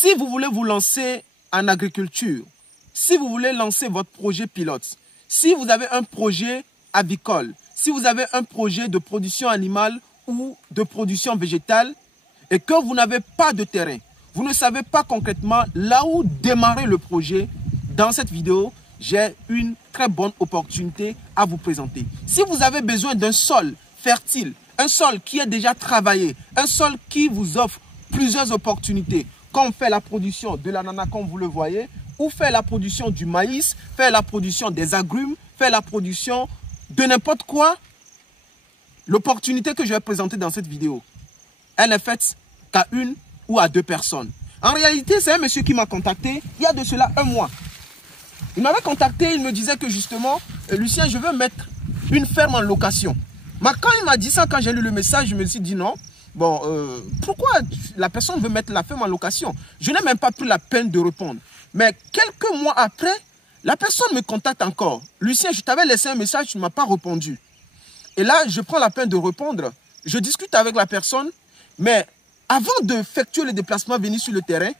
Si vous voulez vous lancer en agriculture, si vous voulez lancer votre projet pilote, si vous avez un projet avicole, si vous avez un projet de production animale ou de production végétale et que vous n'avez pas de terrain, vous ne savez pas concrètement là où démarrer le projet, dans cette vidéo, j'ai une très bonne opportunité à vous présenter. Si vous avez besoin d'un sol fertile, un sol qui est déjà travaillé, un sol qui vous offre plusieurs opportunités, comme faire la production de l'ananas comme vous le voyez, ou faire la production du maïs, faire la production des agrumes, faire la production de n'importe quoi, l'opportunité que je vais présenter dans cette vidéo, elle n'est faite qu'à une ou à deux personnes. En réalité, c'est un monsieur qui m'a contacté il y a de cela un mois. Il m'avait contacté, il me disait que justement, Lucien, je veux mettre une ferme en location. Mais quand il m'a dit ça, quand j'ai lu le message, je me suis dit non. Bon, pourquoi la personne veut mettre la ferme en location? Je n'ai même pas pris la peine de répondre. Mais quelques mois après, la personne me contacte encore. Lucien, je t'avais laissé un message, tu ne m'as pas répondu. Et là, je prends la peine de répondre. Je discute avec la personne, mais avant d'effectuer le déplacement, venir sur le terrain,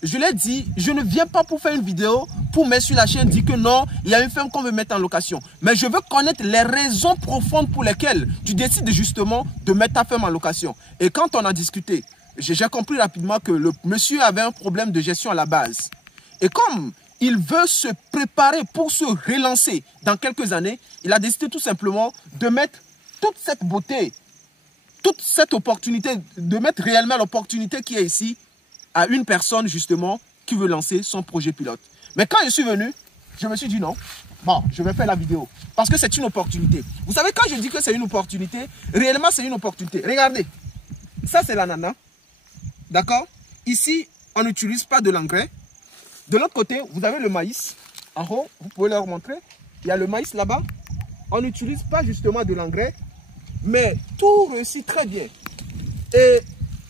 je lui ai dit, je ne viens pas pour faire une vidéo, pour mettre sur la chaîne, dire que non, il y a une ferme qu'on veut mettre en location. Mais je veux connaître les raisons profondes pour lesquelles tu décides justement de mettre ta ferme en location. Et quand on a discuté, j'ai compris rapidement que le monsieur avait un problème de gestion à la base. Et comme il veut se préparer pour se relancer dans quelques années, il a décidé tout simplement de mettre toute cette beauté, toute cette opportunité, de mettre réellement l'opportunité qui est ici à une personne justement qui veut lancer son projet pilote. Mais quand je suis venu, je me suis dit non, bon, je vais faire la vidéo parce que c'est une opportunité. Vous savez, quand je dis que c'est une opportunité, réellement c'est une opportunité. Regardez, ça c'est l'ananas, d'accord? Ici, on n'utilise pas de l'engrais. De l'autre côté, vous avez le maïs. En haut, vous pouvez leur montrer. Il y a le maïs là-bas. On n'utilise pas justement de l'engrais, mais tout réussit très bien. Et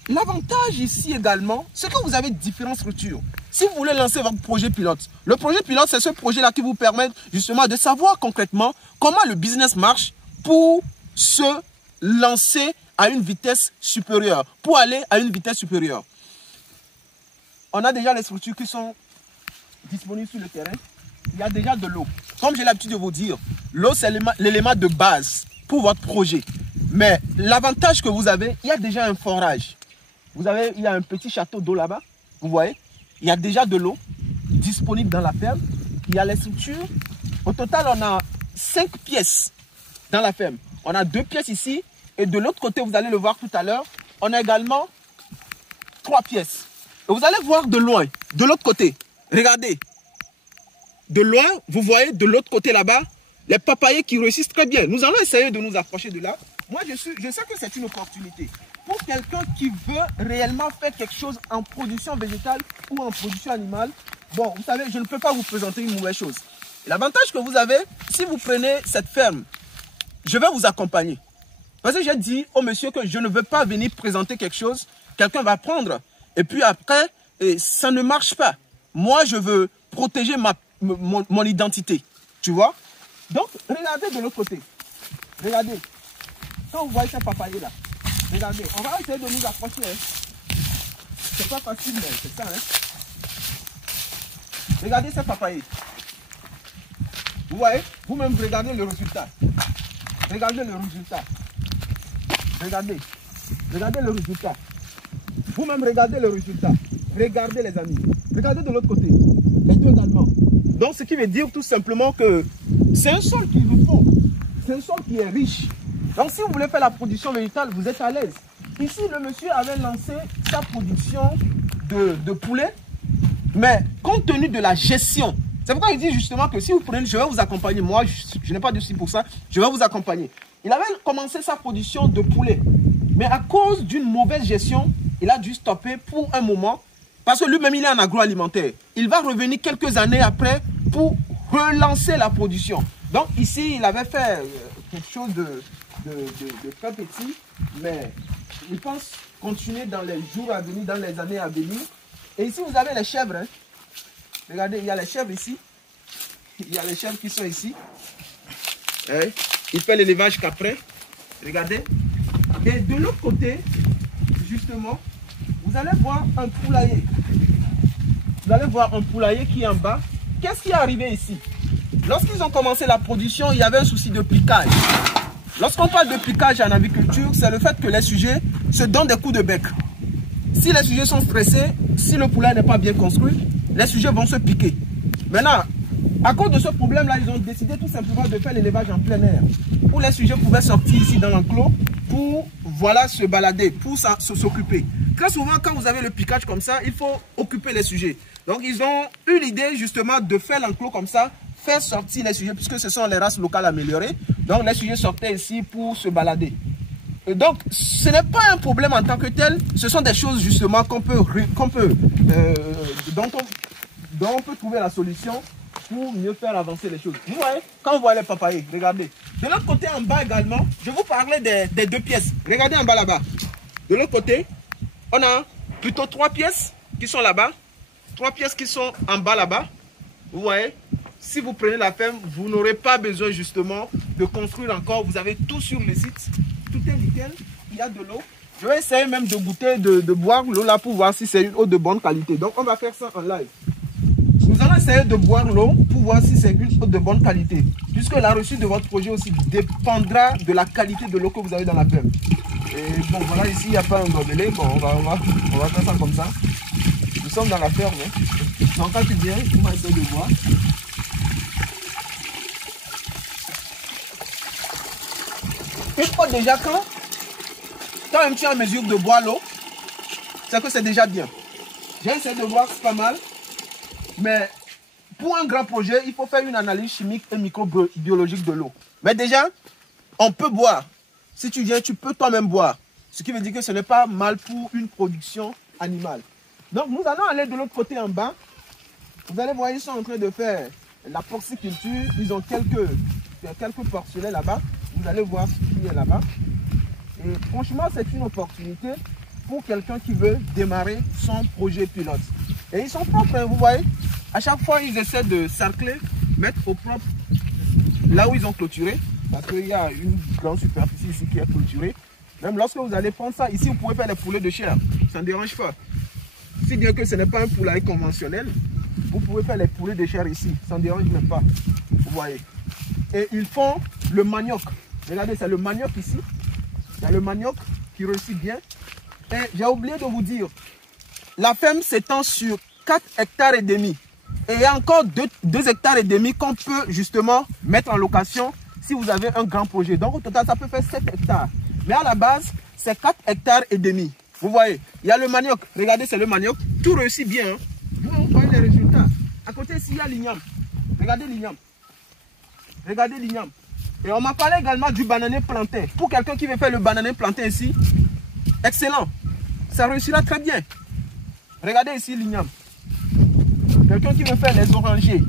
l'avantage ici également, c'est que vous avez différentes structures. Si vous voulez lancer votre projet pilote, le projet pilote, c'est ce projet-là qui vous permet justement de savoir concrètement comment le business marche pour se lancer à une vitesse supérieure, pour aller à une vitesse supérieure. On a déjà les structures qui sont disponibles sur le terrain. Il y a déjà de l'eau. Comme j'ai l'habitude de vous dire, l'eau, c'est l'élément de base pour votre projet. Mais l'avantage que vous avez, il y a déjà un forage. Vous avez, il y a un petit château d'eau là-bas, vous voyez. Il y a déjà de l'eau disponible dans la ferme. Il y a les structures. Au total, on a 5 pièces dans la ferme. On a 2 pièces ici. Et de l'autre côté, vous allez le voir tout à l'heure, on a également 3 pièces. Et vous allez voir de loin, de l'autre côté. Regardez. De loin, vous voyez de l'autre côté là-bas, les papayers qui réussissent très bien. Nous allons essayer de nous approcher de là. Moi, je sais que c'est une opportunité. Pour quelqu'un qui veut réellement faire quelque chose en production végétale ou en production animale, bon, vous savez, je ne peux pas vous présenter une mauvaise chose. L'avantage que vous avez, si vous prenez cette ferme, je vais vous accompagner. Parce que j'ai dit au monsieur que je ne veux pas venir présenter quelque chose, quelqu'un va prendre, et puis après, ça ne marche pas. Moi, je veux protéger mon identité, tu vois. Donc, regardez de l'autre côté. Regardez. Quand vous voyez ces papayers là, regardez, on va essayer de nous approcher. Hein. C'est pas facile, mais c'est ça. Hein. Regardez ces papayers. Vous voyez, vous-même regardez le résultat. Regardez le résultat. Regardez. Regardez le résultat. Vous-même regardez le résultat. Regardez les amis. Regardez de l'autre côté. Les deux également. Donc ce qui veut dire tout simplement que c'est un sol qui vous faut. C'est un sol qui est riche. Donc si vous voulez faire la production végétale, vous êtes à l'aise. Ici, le monsieur avait lancé sa production de poulet. Mais compte tenu de la gestion, c'est pourquoi il dit justement que si vous prenez, je vais vous accompagner. Moi, je n'ai pas de souci pour ça. Je vais vous accompagner. Il avait commencé sa production de poulet. Mais à cause d'une mauvaise gestion, il a dû stopper pour un moment. Parce que lui-même, il est en agroalimentaire. Il va revenir quelques années après pour relancer la production. Donc ici, il avait fait quelque chose de très petit. Mais il pense continuer dans les jours à venir, dans les années à venir. Et ici, vous avez les chèvres. Hein. Regardez, il y a les chèvres ici. Il y a les chèvres qui sont ici. Hein. Il fait l'élevage qu'après. Regardez. Et de l'autre côté, justement, vous allez voir un poulailler. Vous allez voir un poulailler qui est en bas. Qu'est-ce qui est arrivé ici? Lorsqu'ils ont commencé la production, il y avait un souci de piquage. Lorsqu'on parle de piquage en aviculture, c'est le fait que les sujets se donnent des coups de bec. Si les sujets sont stressés, si le poulailler n'est pas bien construit, les sujets vont se piquer. Maintenant, à cause de ce problème-là, ils ont décidé tout simplement de faire l'élevage en plein air, où les sujets pouvaient sortir ici dans l'enclos pour se balader, pour s'occuper. Très souvent, quand vous avez le piquage comme ça, il faut occuper les sujets. Donc, ils ont eu l'idée justement de faire l'enclos comme ça, faire sortir les sujets, puisque ce sont les races locales améliorées. Donc, les sujets sortaient ici pour se balader. Et donc, ce n'est pas un problème en tant que tel, ce sont des choses justement dont on peut trouver la solution pour mieux faire avancer les choses. Vous voyez, quand vous voyez les papayers, regardez. De l'autre côté, en bas également, je vous parlais des deux pièces. Regardez en bas là-bas. De l'autre côté, on a plutôt 3 pièces qui sont là-bas. 3 pièces qui sont en bas là-bas. Vous voyez, si vous prenez la ferme, vous n'aurez pas besoin justement de construire encore. Vous avez tout sur le site. Tout est nickel. Il y a de l'eau. Je vais essayer même de goûter, de boire l'eau là pour voir si c'est une eau de bonne qualité. Donc, on va faire ça en live. Nous allons essayer de boire l'eau pour voir si c'est une eau de bonne qualité. Puisque la réussite de votre projet aussi dépendra de la qualité de l'eau que vous avez dans la ferme. Et bon, voilà, ici, il n'y a pas un gobelet. Bon, on va faire ça comme ça. Nous sommes dans la ferme. Hein. Donc, quand tu viens, on va essayer de boire. Il faut déjà quand même tu es en mesure de boire l'eau, c'est que c'est déjà bien. J'ai essayé de voir, c'est pas mal. Mais pour un grand projet, il faut faire une analyse chimique et microbiologique de l'eau. Mais déjà, on peut boire. Si tu viens, tu peux toi-même boire. Ce qui veut dire que ce n'est pas mal pour une production animale. Donc, nous allons aller de l'autre côté en bas. Vous allez voir, ils sont en train de faire la porciculture. Ils ont quelques porcelets là-bas. Vous allez voir ce qui est là-bas. Et franchement, c'est une opportunité pour quelqu'un qui veut démarrer son projet pilote. Et ils sont propres, hein, vous voyez. À chaque fois, ils essaient de cercler, mettre au propre là où ils ont clôturé. Parce qu'il y a une grande superficie ici qui est clôturée. Même lorsque vous allez prendre ça, ici, vous pouvez faire des poulets de chair. Ça ne dérange pas. Si bien que ce n'est pas un poulailler conventionnel, vous pouvez faire les poulets de chair ici. Ça ne dérange même pas. Vous voyez. Et ils font le manioc. Regardez, c'est le manioc ici. Il y a le manioc qui réussit bien. Et j'ai oublié de vous dire, la ferme s'étend sur 4 hectares et demi. Et il y a encore 2 hectares et demi qu'on peut justement mettre en location si vous avez un grand projet. Donc au total, ça peut faire 7 hectares. Mais à la base, c'est 4 hectares et demi. Vous voyez, il y a le manioc. Regardez, c'est le manioc. Tout réussit bien. Hein. Vous voyez les résultats. À côté, ici, il y a l'igname. Regardez l'igname. Regardez l'igname. Et on m'a parlé également du bananier plantain. Pour quelqu'un qui veut faire le bananier plantain ici, excellent. Ça réussira très bien. Regardez ici l'igname. Quelqu'un qui veut faire les orangers.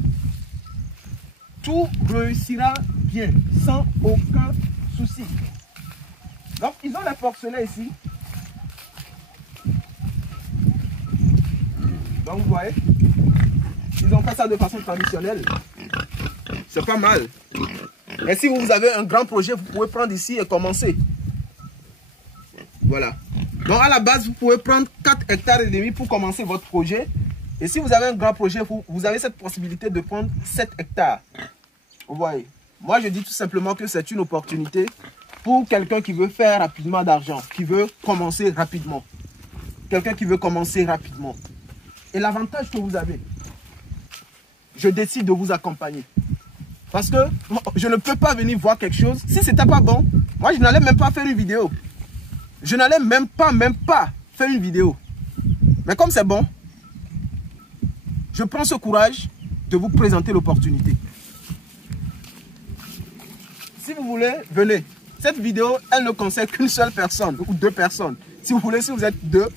Tout réussira bien, sans aucun souci. Donc, ils ont les porcelets ici. Donc, vous voyez, ils ont fait ça de façon traditionnelle. C'est pas mal. Et si vous avez un grand projet, vous pouvez prendre ici et commencer. Voilà. Donc, à la base, vous pouvez prendre 4 hectares et demi pour commencer votre projet. Et si vous avez un grand projet, vous avez cette possibilité de prendre 7 hectares. Vous voyez. Moi, je dis tout simplement que c'est une opportunité pour quelqu'un qui veut faire rapidement d'argent, qui veut commencer rapidement. Quelqu'un qui veut commencer rapidement. Et l'avantage que vous avez, je décide de vous accompagner. Parce que je ne peux pas venir voir quelque chose. Si ce n'était pas bon, moi, je n'allais même pas faire une vidéo. Je n'allais même pas faire une vidéo. Mais comme c'est bon, je prends ce courage de vous présenter l'opportunité. Si vous voulez, venez. Cette vidéo, elle ne concerne qu'une seule personne ou 2 personnes. Si vous voulez, si vous êtes 2,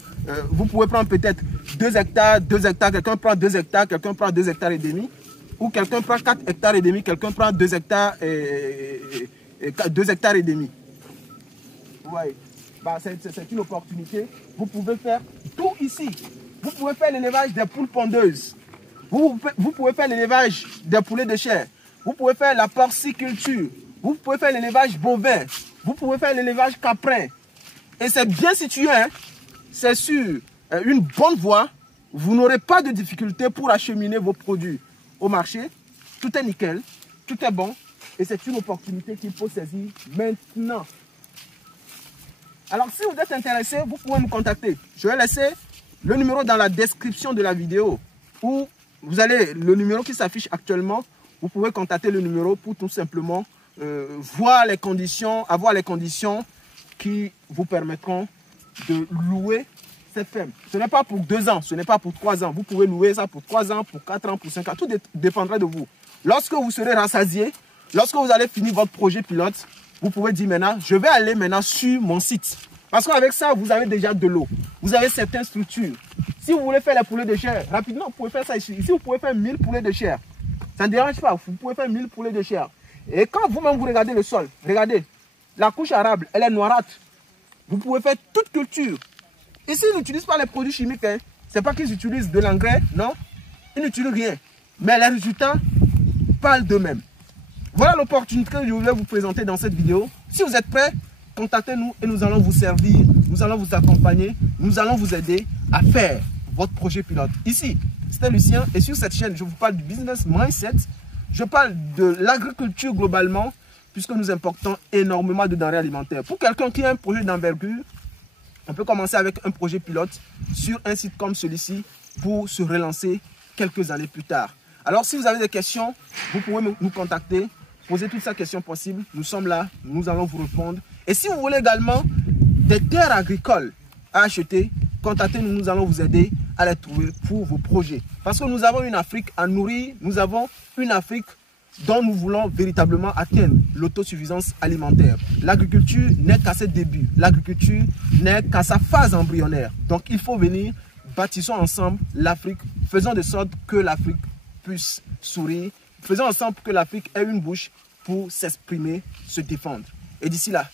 vous pouvez prendre peut-être 2 hectares, 2 hectares. Quelqu'un prend 2 hectares, quelqu'un prend 2 hectares et demi. Ou quelqu'un prend 4 hectares et demi, quelqu'un prend 2 hectares et 2 hectares et demi. Vous voyez, bah, c'est une opportunité. Vous pouvez faire tout ici. Vous pouvez faire l'élevage des poules pondeuses. Vous pouvez faire l'élevage des poulets de chair. Vous pouvez faire la porciculture. Vous pouvez faire l'élevage bovin. Vous pouvez faire l'élevage caprin. Et c'est bien situé. Hein? C'est sur une bonne voie, vous n'aurez pas de difficulté pour acheminer vos produits au marché. Tout est nickel, tout est bon et c'est une opportunité qu'il faut saisir maintenant. Alors si vous êtes intéressé, vous pouvez nous contacter. Je vais laisser le numéro dans la description de la vidéo où vous allez, le numéro qui s'affiche actuellement, vous pouvez contacter le numéro pour tout simplement voir les conditions, avoir les conditions qui vous permettront de louer cette ferme. Ce n'est pas pour 2 ans, ce n'est pas pour 3 ans. Vous pouvez louer ça pour 3 ans, pour 4 ans, pour 5 ans. Tout dépendra de vous. Lorsque vous serez rassasié, lorsque vous allez finir votre projet pilote, vous pouvez dire maintenant, je vais aller maintenant sur mon site. Parce qu'avec ça, vous avez déjà de l'eau. Vous avez certaines structures. Si vous voulez faire les poulets de chair, rapidement, vous pouvez faire ça ici. Ici, vous pouvez faire 1000 poulets de chair. Ça ne dérange pas. Vous pouvez faire 1000 poulets de chair. Et quand vous-même, vous regardez le sol, regardez, la couche arable, elle est noirâtre. Vous pouvez faire toute culture. Ici, ils n'utilisent pas les produits chimiques. Hein. Ce n'est pas qu'ils utilisent de l'engrais, non. Ils n'utilisent rien. Mais les résultats parlent d'eux-mêmes. Voilà l'opportunité que je voulais vous présenter dans cette vidéo. Si vous êtes prêts, contactez-nous et nous allons vous servir, nous allons vous accompagner, nous allons vous aider à faire votre projet pilote. Ici, c'était Lucien et sur cette chaîne, je vous parle du business mindset. Je parle de l'agriculture globalement puisque nous importons énormément de denrées alimentaires. Pour quelqu'un qui a un projet d'envergure, on peut commencer avec un projet pilote sur un site comme celui-ci pour se relancer quelques années plus tard. Alors, si vous avez des questions, vous pouvez nous contacter, poser toutes ces questions possibles. Nous sommes là, nous allons vous répondre. Et si vous voulez également des terres agricoles à acheter, contactez-nous, nous allons vous aider à les trouver pour vos projets. Parce que nous avons une Afrique à nourrir, nous avons une Afrique dont nous voulons véritablement atteindre l'autosuffisance alimentaire. L'agriculture n'est qu'à ses débuts, l'agriculture n'est qu'à sa phase embryonnaire. Donc il faut venir, bâtissons ensemble l'Afrique, faisons de sorte que l'Afrique puisse sourire, faisons ensemble que l'Afrique ait une bouche pour s'exprimer, se défendre. Et d'ici là,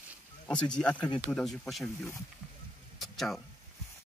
on se dit à très bientôt dans une prochaine vidéo. Ciao.